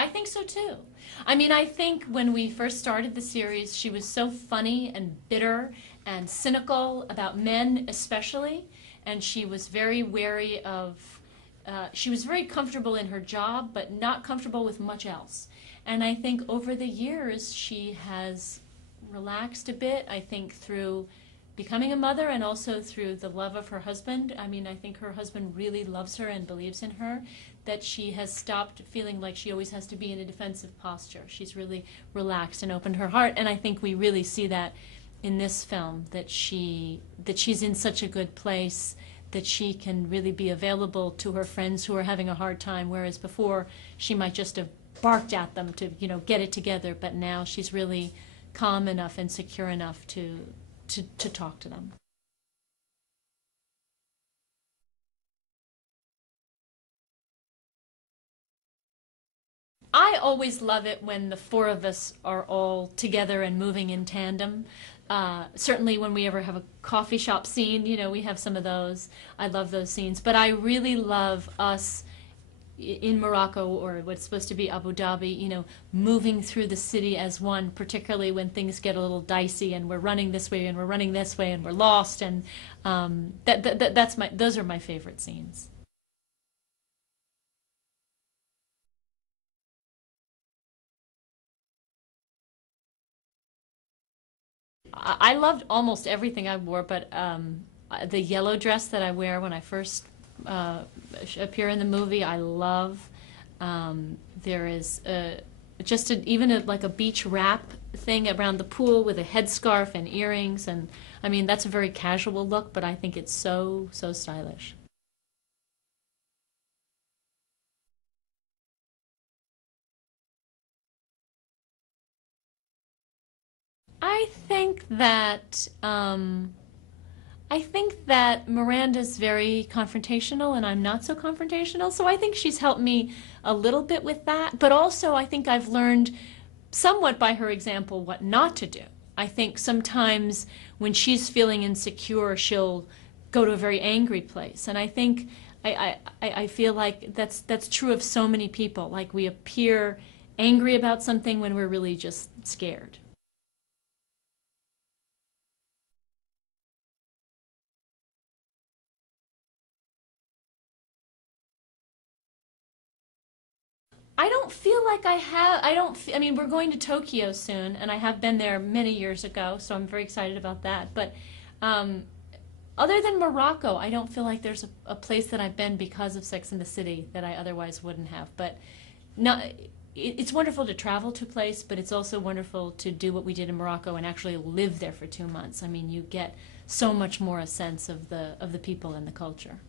I think so too. I mean, I think when we first started the series, she was so funny and bitter and cynical about men especially, and she was very wary of, she was very comfortable in her job, but not comfortable with much else. And I think over the years, she has relaxed a bit, I think through becoming a mother and also through the love of her husband. I mean, I think her husband really loves her and believes in her, that she has stopped feeling like she always has to be in a defensive posture. She's really relaxed and opened her heart, and I think we really see that in this film, that she's in such a good place, that she can really be available to her friends who are having a hard time, whereas before she might just have barked at them to, you know, get it together, but now she's really calm enough and secure enough to talk to them. I always love it when the four of us are all together and moving in tandem. Certainly when we ever have a coffee shop scene, you know, we have some of those. I love those scenes. But I really love us in Morocco, or what's supposed to be Abu Dhabi, you know, moving through the city as one, particularly when things get a little dicey and we're running this way and we're running this way and we're lost. And those are my favorite scenes. I loved almost everything I wore, but the yellow dress that I wear when I first uh, appear in the movie, I love. There is even like a beach wrap thing around the pool with a headscarf and earrings, and I mean that's a very casual look, but I think it's so stylish. I think that Miranda's very confrontational and I'm not so confrontational, so I think she's helped me a little bit with that. But also, I think I've learned somewhat by her example what not to do. I think sometimes when she's feeling insecure, she'll go to a very angry place, and I think I feel like that's true of so many people. Like we appear angry about something when we're really just scared. I don't feel like I have. I don't. I mean, we're going to Tokyo soon, and I have been there many years ago, so I'm very excited about that. But um, other than Morocco, I don't feel like there's a place that I've been because of Sex and the City that I otherwise wouldn't have. But no, it's wonderful to travel to a place, but it's also wonderful to do what we did in Morocco and actually live there for 2 months. I mean, you get so much more a sense of the people and the culture.